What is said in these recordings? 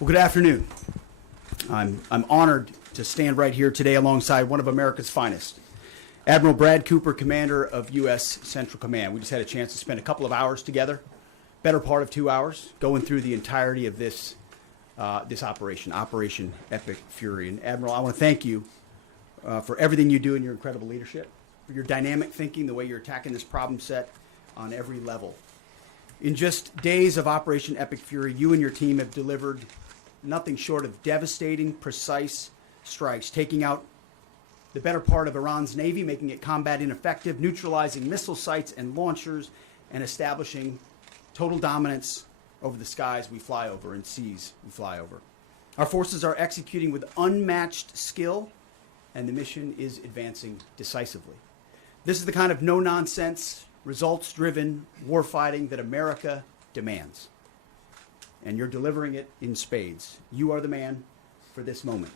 Well, good afternoon. I'm honored to stand right here today alongside one of America's finest, Admiral Brad Cooper, Commander of U.S. Central Command. We just had a chance to spend a couple of hours together, better part of 2 hours, going through the entirety of this operation, Operation Epic Fury. And Admiral, I want to thank you for everything you do and your incredible leadership, for your dynamic thinking, the way you're attacking this problem set on every level. In just days of Operation Epic Fury, you and your team have delivered nothing short of devastating, precise strikes, taking out the better part of Iran's Navy, making it combat ineffective, neutralizing missile sites and launchers, and establishing total dominance over the skies we fly over and seas we fly over. Our forces are executing with unmatched skill, and the mission is advancing decisively. This is the kind of no-nonsense, results-driven warfighting that America demands. And you're delivering it in spades. You are the man for this moment.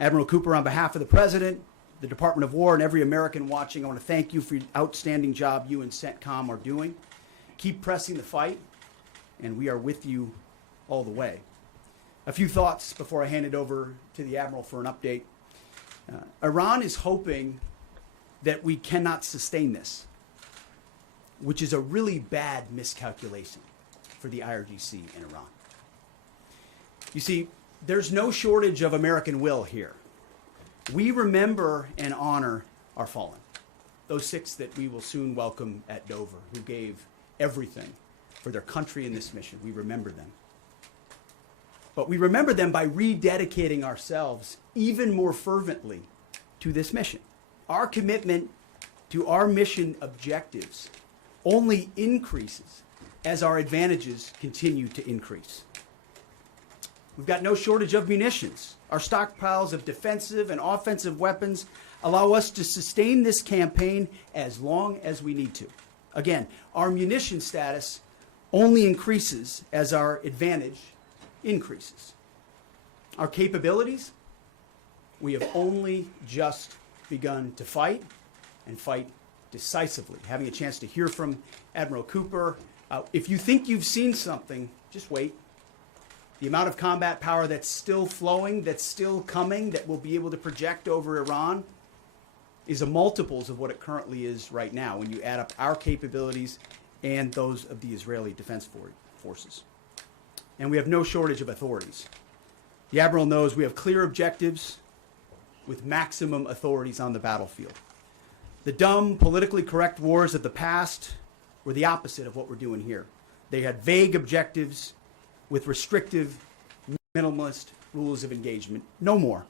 Admiral Cooper, on behalf of the President, the Department of War, and every American watching, I want to thank you for the outstanding job you and CENTCOM are doing. Keep pressing the fight, and we are with you all the way. A few thoughts before I hand it over to the Admiral for an update. Iran is hoping that we cannot sustain this, which is a really bad miscalculation for the IRGC in Iran. You see, there's no shortage of American will here. We remember and honor our fallen, those 6 that we will soon welcome at Dover, who gave everything for their country in this mission. We remember them. But we remember them by rededicating ourselves even more fervently to this mission. Our commitment to our mission objectives only increases as our advantages continue to increase. We've got no shortage of munitions. Our stockpiles of defensive and offensive weapons allow us to sustain this campaign as long as we need to. Again, our munition status only increases as our advantage increases. Our capabilities, we have only just begun to fight, and fight decisively. Having a chance to hear from Admiral Cooper. If you think you've seen something, just wait. The amount of combat power that's still flowing, that's still coming, that we'll be able to project over Iran is a multiples of what it currently is right now when you add up our capabilities and those of the Israeli Defense Forces. And we have no shortage of authorities. The Admiral knows we have clear objectives with maximum authorities on the battlefield. The dumb, politically correct wars of the past were the opposite of what we're doing here. They had vague objectives with restrictive, minimalist rules of engagement. No more.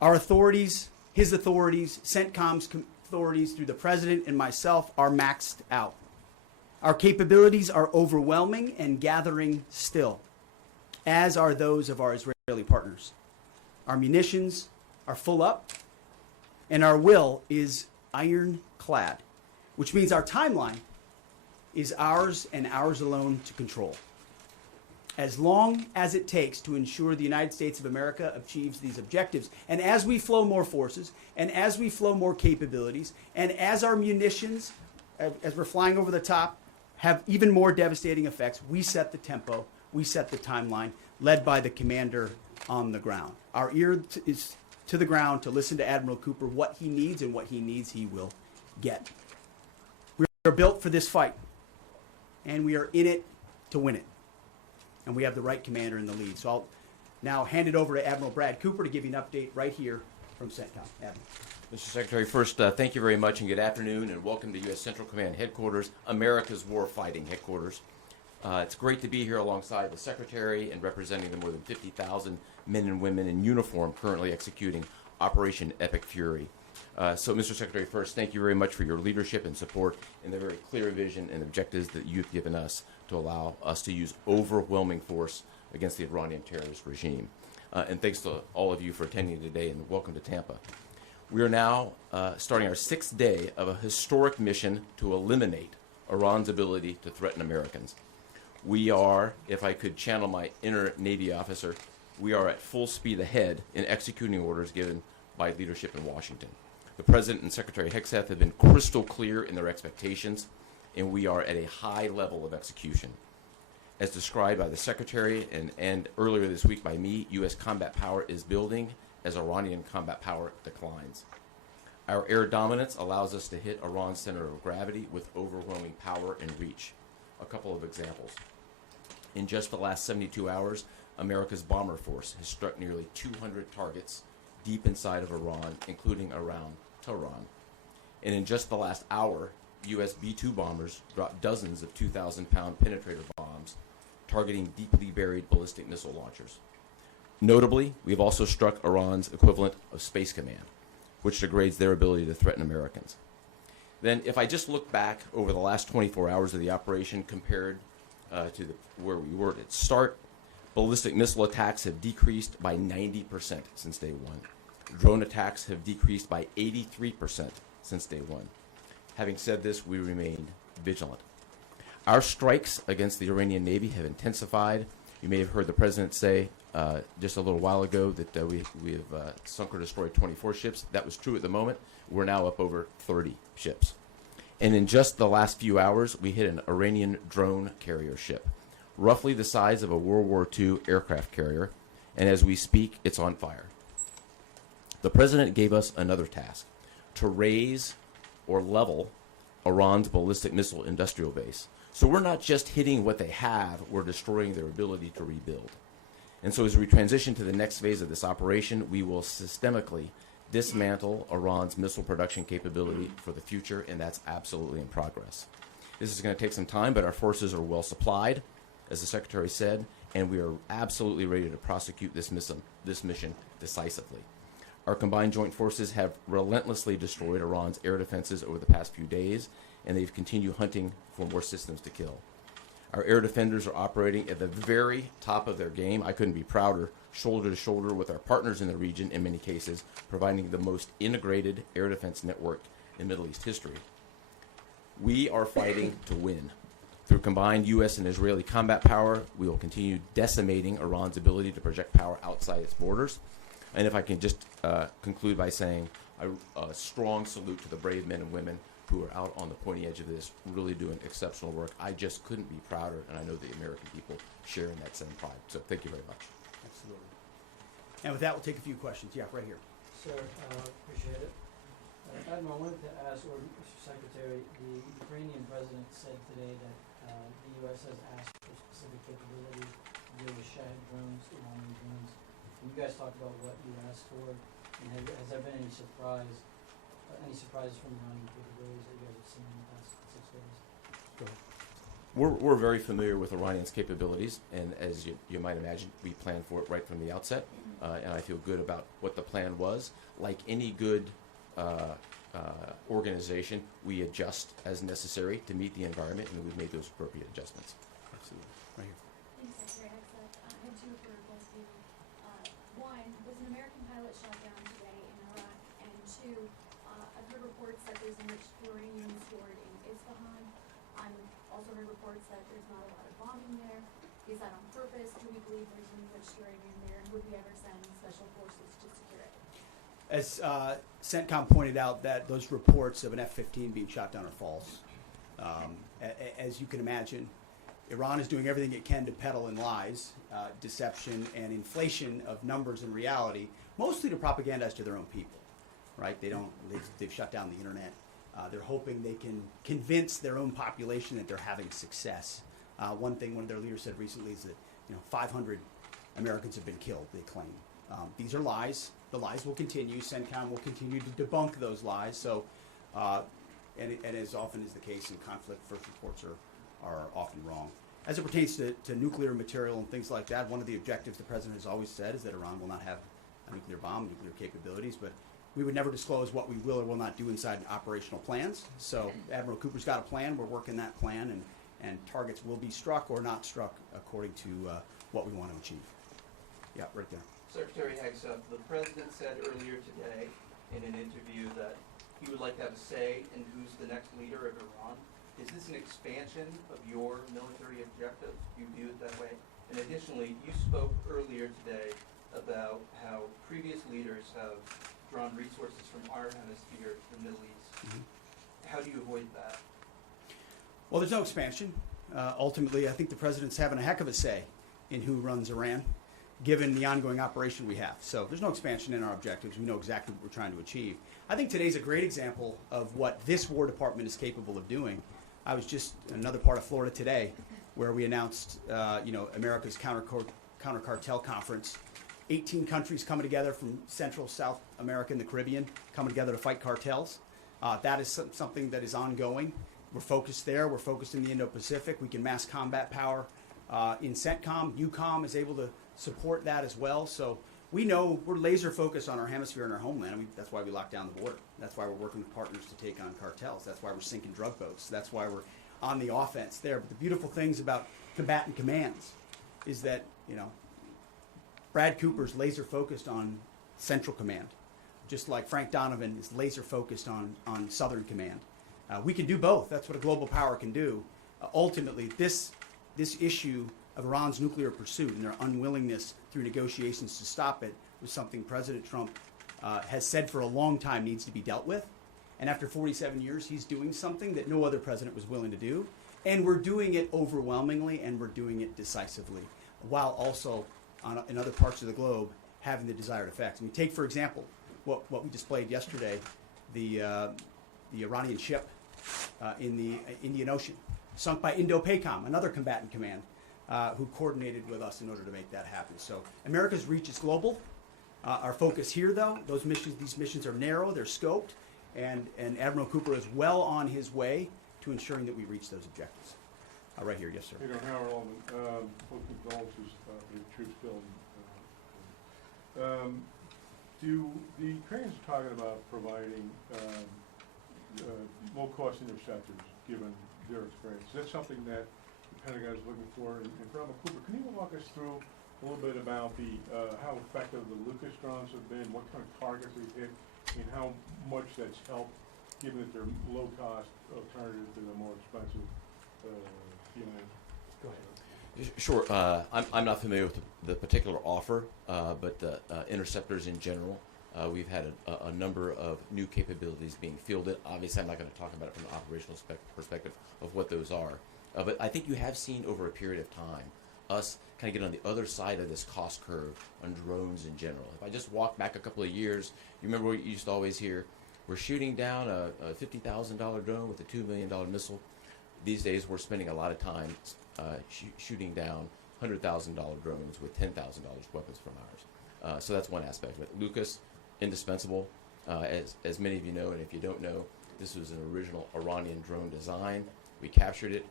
Our authorities, his authorities, CENTCOM's authorities through the President and myself are maxed out. Our capabilities are overwhelming and gathering still, as are those of our Israeli partners. Our munitions are full up, and our will is ironclad, which means our timeline is ours and ours alone to control. As long as it takes to ensure the United States of America achieves these objectives, and as we flow more forces, and as we flow more capabilities, and as our munitions, as we're flying over the top, have even more devastating effects, we set the tempo, we set the timeline, led by the commander on the ground. Our ear is to the ground to listen to Admiral Cooper, what he needs, and what he needs he will get. We are built for this fight, and we are in it to win it. And we have the right commander in the lead. So I'll now hand it over to Admiral Brad Cooper to give you an update right here from CENTCOM. Admiral. Mr. Secretary, first, thank you very much and good afternoon, and welcome to U.S. Central Command Headquarters, America's Warfighting Headquarters. It's great to be here alongside the Secretary and representing the more than 50,000 men and women in uniform currently executing Operation Epic Fury. So, Mr. Secretary, first, thank you very much for your leadership and support and the very clear vision and objectives that you've given us to allow us to use overwhelming force against the Iranian terrorist regime. And thanks to all of you for attending today, and welcome to Tampa. We are now starting our 6th day of a historic mission to eliminate Iran's ability to threaten Americans. We are, if I could channel my inner Navy officer, we are at full speed ahead in executing orders given by leadership in Washington. The President and Secretary Hegseth have been crystal clear in their expectations, and we are at a high level of execution. As described by the Secretary and earlier this week by me, U.S. combat power is building as Iranian combat power declines. Our air dominance allows us to hit Iran's center of gravity with overwhelming power and reach. A couple of examples. In just the last 72 hours, America's bomber force has struck nearly 200 targets deep inside of Iran, including around Tehran. And in just the last hour, U.S. B-2 bombers dropped dozens of 2,000-pound penetrator bombs, targeting deeply buried ballistic missile launchers. Notably, we've also struck Iran's equivalent of Space Command, which degrades their ability to threaten Americans. Then, if I just look back over the last 24 hours of the operation compared to where we were at start, ballistic missile attacks have decreased by 90% since day one. Drone attacks have decreased by 83% since day one. Having said this, we remain vigilant. Our strikes against the Iranian Navy have intensified. You may have heard the President say just a little while ago that we have sunk or destroyed 24 ships. That was true at the moment. We're now up over 30 ships. And in just the last few hours, we hit an Iranian drone carrier ship, roughly the size of a World War II aircraft carrier, and as we speak, it's on fire. The President gave us another task, to raise or level Iran's ballistic missile industrial base. So we're not just hitting what they have, we're destroying their ability to rebuild. And so as we transition to the next phase of this operation, we will systemically dismantle Iran's missile production capability for the future, and that's absolutely in progress. This is going to take some time, but our forces are well supplied, as the Secretary said, and we are absolutely ready to prosecute this mission decisively. Our combined joint forces have relentlessly destroyed Iran's air defenses over the past few days, and they've continued hunting for more systems to kill. Our air defenders are operating at the very top of their game. I couldn't be prouder, shoulder to shoulder with our partners in the region in many cases, providing the most integrated air defense network in Middle East history. We are fighting to win. Through combined U.S. and Israeli combat power, we will continue decimating Iran's ability to project power outside its borders. And if I can just conclude by saying a strong salute to the brave men and women who are out on the pointy edge of this, really doing exceptional work. I just couldn't be prouder, and I know the American people share in that same pride. So thank you very much. Absolutely. And with that, we'll take a few questions. Yeah, right here. Sir, appreciate it. Admiral, I wanted to ask, or Mr. Secretary, the Ukrainian president said today that the U.S. has asked for specific capabilities to deal with Shahid drones, Iranian drones. And you guys talked about what you asked for, and has there been any surprises from Iranian capabilities that you guys have seen in the past 6 days? Go ahead. We're very familiar with Iranian's capabilities, and as you might imagine, we planned for it right from the outset, and I feel good about what the plan was. Like any good organization, we adjust as necessary to meet the environment, and we've made those appropriate adjustments. Absolutely. Right here. Thanks, Secretary Hegseth. I have two for both of you. One, was an American pilot shot down today in Iraq? And two, I've heard reports that there's enriched uranium stored in Isfahan. I've also heard reports that there's not a lot of bombing there. Is that on purpose? Do we believe there's enriched uranium there? And would we ever send special forces to secure it? As CENTCOM pointed out, that those reports of an F-15 being shot down are false. As you can imagine, Iran is doing everything it can to peddle in lies, deception, and inflation of numbers and reality, mostly to propagandize to their own people. Right? They've shut down the internet. They're hoping they can convince their own population that they're having success. One thing one of their leaders said recently is that 500 Americans have been killed, they claim. These are lies. The lies will continue. CENTCOM will continue to debunk those lies. So, and as often is the case in conflict, first reports are often wrong. As it pertains to nuclear material and things like that, one of the objectives the President has always said is that Iran will not have a nuclear bomb, nuclear capabilities, but we would never disclose what we will or will not do inside operational plans. So Admiral Cooper's got a plan. We're working that plan, and targets will be struck or not struck according to what we want to achieve. Yeah, right there. Secretary Hegseth, the President said earlier today in an interview that he would like to have a say in who's the next leader of Iran. Is this an expansion of your military objectives? Do you view it that way? And additionally, you spoke earlier today about how previous leaders have drawn resources from our hemisphere to the Middle East. Mm-hmm. How do you avoid that? Well, there's no expansion. ultimately, I think the president's having a heck of a say in who runs Iran, given the ongoing operation we have. So there's no expansion in our objectives. We know exactly what we're trying to achieve. I think today's a great example of what this War Department is capable of doing. I was just in another part of Florida today where we announced, America's counter cartel conference. 18 countries coming together from Central, South America, and the Caribbean, coming together to fight cartels. That is something that is ongoing. We're focused there. We're focused in the Indo-Pacific. We can mass combat power in CENTCOM. EUCOM is able to support that as well. So we know we're laser focused on our hemisphere and our homeland. I mean, that's why we locked down the border. That's why we're working with partners to take on cartels. That's why we're sinking drug boats. That's why we're on the offense there. But the beautiful things about combatant commands is that, Brad Cooper's laser focused on Central Command, just like Frank Donovan is laser focused on Southern Command. We can do both. That's what a global power can do. Ultimately, this issue of Iran's nuclear pursuit and their unwillingness through negotiations to stop it was something President Trump has said for a long time needs to be dealt with. And after 47 years, he's doing something that no other president was willing to do. And we're doing it overwhelmingly, and we're doing it decisively, while also in other parts of the globe having the desired effects. I mean, take, for example, what we displayed yesterday, the Iranian ship in the Indian Ocean, sunk by Indo-PACOM, another combatant command, who coordinated with us in order to make that happen. So America's reach is global. Our focus here, though, these missions are narrow, they're scoped, and Admiral Cooper is well on his way to ensuring that we reach those objectives. Right here, yes, sir. Howard Allman, both condolences for the troops killed. The Ukrainians are talking about providing low-cost interceptors, given their experience. Is that something that the Pentagon is looking for? And Admiral Cooper, can you walk us through a little bit about how effective the Lucas drones have been, what kind of targets they've hit, and how much that's helped, given that they're low-cost alternative to the more expensive unit? Go ahead. Sure. I'm not familiar with the particular offer, but interceptors in general, we've had a number of new capabilities being fielded. Obviously, I'm not going to talk about it from an operational perspective of what those are. But I think you have seen over a period of time us kind of get on the other side of this cost curve on drones in general. If I just walk back a couple of years, you remember what you used to always hear? We're shooting down a $50,000 drone with a $2 million missile. These days, we're spending a lot of time shooting down $100,000 drones with $10,000 weapons from ours. So that's one aspect of it. Lucas, indispensable. As many of you know, and if you don't know, this was an original Iranian drone design. We captured it,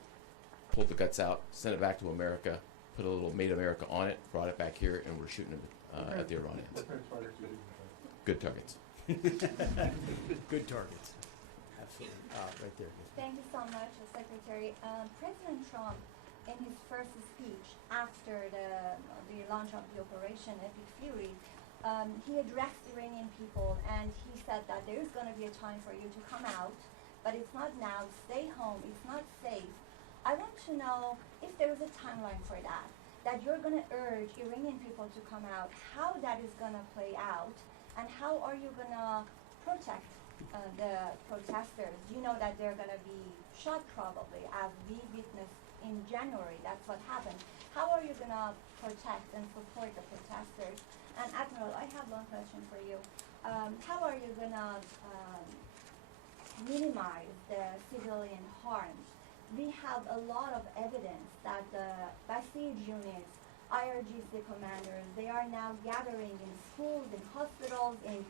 pulled the guts out, sent it back to America, put a little Made America on it, brought it back here, and we're shooting them at the Iranians. What kind of targets do you Good targets. Good targets. Absolutely. Right there. Thank you so much, Secretary. President Trump, in his first speech after the launch of the Operation Epic Fury, he addressed Iranian people and he said that there is going to be a time for you to come out, but it's not now. Stay home. It's not safe. I want to know if there is a timeline for that you're going to urge Iranian people to come out, how that is going to play out, and how are you going to protect the protesters? You know that they're going to be shot probably, as we witnessed in January. That's what happened. How are you going to protect and support the protesters? And Admiral, I have one question for you. How are you going to minimize the civilian harms? We have a lot of evidence that the Basij units, IRGC commanders, they are now gathering in schools, in hospitals, in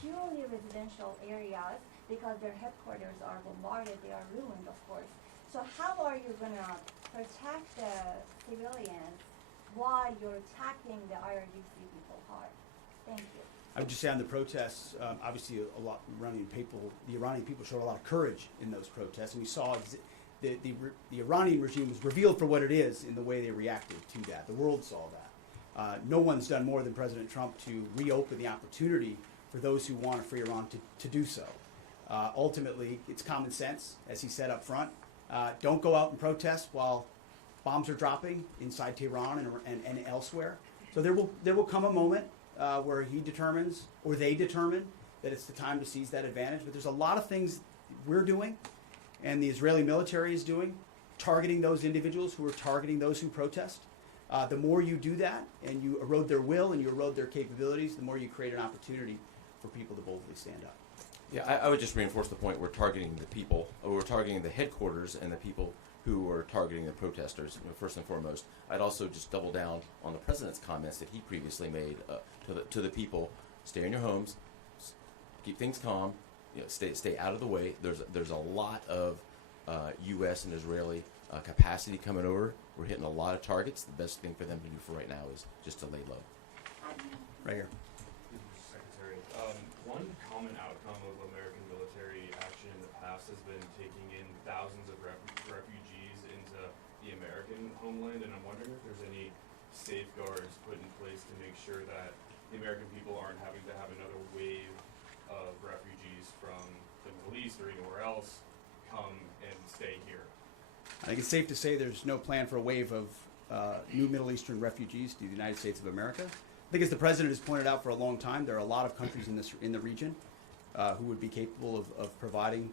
purely residential areas because their headquarters are bombarded, they are ruined, of course. So how are you going to protect the civilians while you're attacking the IRGC people hard? Thank you. I would just say on the protests, obviously the Iranian people showed a lot of courage in those protests, and we saw the Iranian regime was revealed for what it is in the way they reacted to that. The world saw that. No one's done more than President Trump to reopen the opportunity for those who want a free Iran to do so. Ultimately, it's common sense, as he said up front. Don't go out and protest while bombs are dropping inside Tehran and elsewhere. So there will come a moment where he determines, or they determine, that it's the time to seize that advantage. But there's a lot of things we're doing and the Israeli military is doing targeting those individuals who are targeting those who protest. The more you do that and you erode their will and you erode their capabilities, the more you create an opportunity for people to boldly stand up. Yeah, I would just reinforce the point, we're targeting the people, or we're targeting the headquarters and the people who are targeting the protesters, first and foremost. I'd also just double down on the president's comments that he previously made to the people. Stay in your homes, keep things calm, stay out of the way. There's a lot of U.S. and Israeli capacity coming over. We're hitting a lot of targets. The best thing for them to do for right now is just to lay low. Right here. Secretary, one common outcome of American military action in the past has been taking in thousands of refugees into the American homeland, and I'm wondering if there's any safeguards put in place to make sure that the American people aren't having to have another wave of refugees from the Middle East or anywhere else come and stay here. I think it's safe to say there's no plan for a wave of new Middle Eastern refugees to the United States of America. I think, as the president has pointed out for a long time, there are a lot of countries in the region who would be capable of providing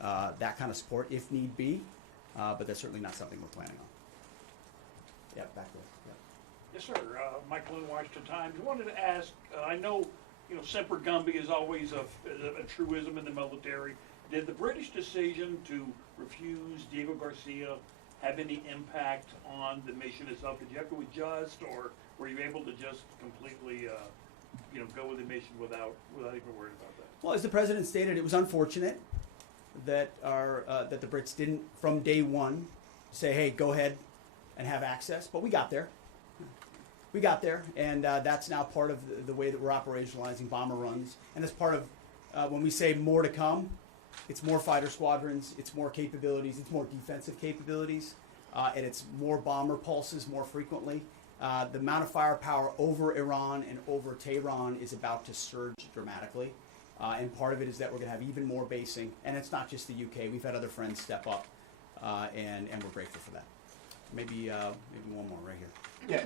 that kind of support if need be, but that's certainly not something we're planning on. Yeah, back there. Yeah. Yes, sir. Michael in Washington Times. I wanted to ask, I know, Semper Gumby is always a truism in the military. Did the British decision to refuse Diego Garcia have any impact on the mission itself? Did you have to adjust, or were you able to just completely, go with the mission without even worrying about that? Well, as the president stated, it was unfortunate that that the Brits didn't, from day one, say, "Hey, go ahead and have access." But we got there. We got there, and that's now part of the way that we're operationalizing bomber runs. And as part of when we say more to come, it's more fighter squadrons, it's more capabilities, it's more defensive capabilities, and it's more bomber pulses more frequently. The amount of firepower over Iran and over Tehran is about to surge dramatically. And part of it is that we're going to have even more basing. And it's not just the UK. We've had other friends step up, and we're grateful for that. Maybe one more right here. Yeah,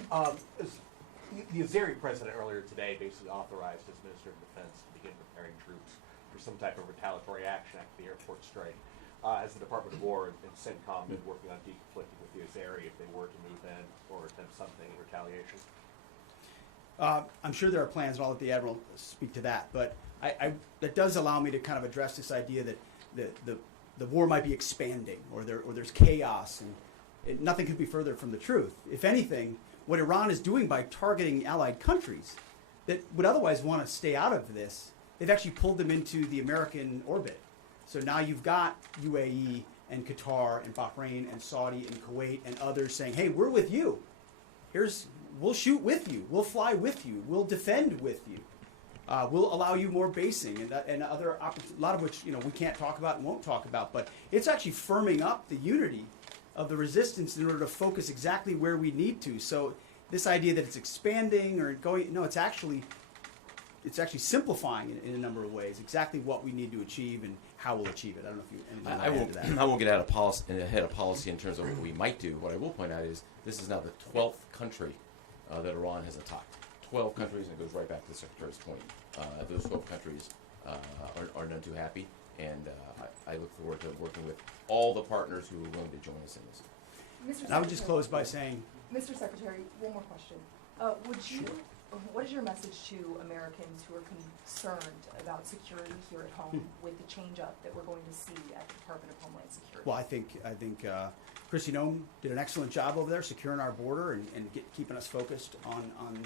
the Azeri president earlier today basically authorized his Minister of Defense to begin preparing troops for some type of retaliatory action after the airport strike. Has the Department of War and CENTCOM been working on deconflicting with the Azeri if they were to move in or attempt something in retaliation? I'm sure there are plans, and I'll let the Admiral speak to that. But that does allow me to kind of address this idea that the war might be expanding, or there's chaos, and nothing could be further from the truth. If anything, what Iran is doing by targeting allied countries that would otherwise want to stay out of this, they've actually pulled them into the American orbit. So now you've got UAE and Qatar and Bahrain and Saudi and Kuwait and others saying, "Hey, we're with you. We'll shoot with you. We'll fly with you. We'll defend with you. We'll allow you more basing," and other a lot of which we can't talk about and won't talk about. But it's actually firming up the unity of the resistance in order to focus exactly where we need to. So this idea that it's expanding or going, no, it's actually simplifying in a number of ways exactly what we need to achieve and how we'll achieve it. I don't know if you anything to add to that. I won't get ahead of policy in terms of what we might do. What I will point out is this is now the 12th country that Iran has attacked. 12 countries, and it goes right back to the Secretary's point. Those 12 countries are none too happy, and I look forward to working with all the partners who are willing to join us in this. And I would just close by saying, Mr. Secretary, one more question. What is your message to Americans who are concerned about security here at home with the change-up that we're going to see at the Department of Homeland Security? well, I think Christy Noem did an excellent job over there securing our border and keeping us focused on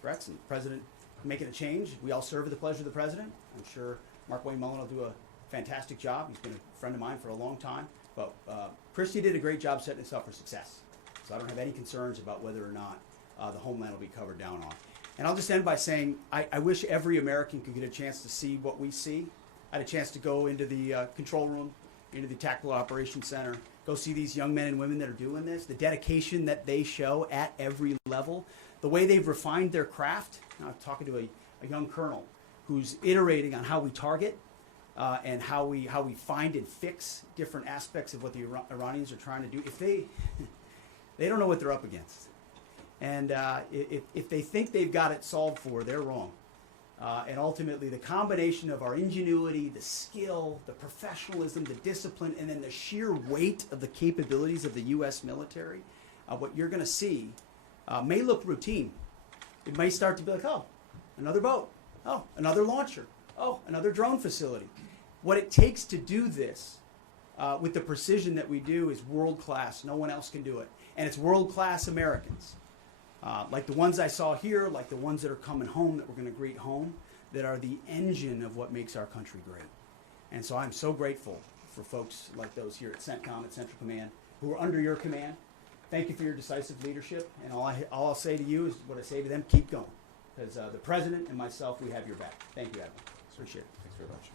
threats, and the President making a change. We all serve at the pleasure of the President. I'm sure Mark Wayne Mullen will do a fantastic job. He's been a friend of mine for a long time. But Christy did a great job setting us up for success. So I don't have any concerns about whether or not the homeland will be covered down on. And I'll just end by saying I wish every American could get a chance to see what we see. I had a chance to go into the control room, into the Tactical Operations Center, go see these young men and women that are doing this, the dedication that they show at every level, the way they've refined their craft. Now, I'm talking to a young colonel who's iterating on how we target and how we find and fix different aspects of what the Iranians are trying to do. If they don't know what they're up against. And if they think they've got it solved for, they're wrong. and ultimately the combination of our ingenuity, the skill, the professionalism, the discipline, and then the sheer weight of the capabilities of the U.S. military, what you're going to see may look routine. It may start to be like, oh, another boat, oh, another launcher, oh, another drone facility. What it takes to do this with the precision that we do is world-class. No one else can do it. And it's world-class Americans. Like the ones I saw here, like the ones that are coming home that we're going to greet home, that are the engine of what makes our country great. And so I'm so grateful for folks like those here at CENTCOM, at Central Command, who are under your command. Thank you for your decisive leadership. And all I'll say to you is what I say to them, keep going. Because the President and myself, we have your back. Thank you, Admiral. Appreciate it. Thanks very much.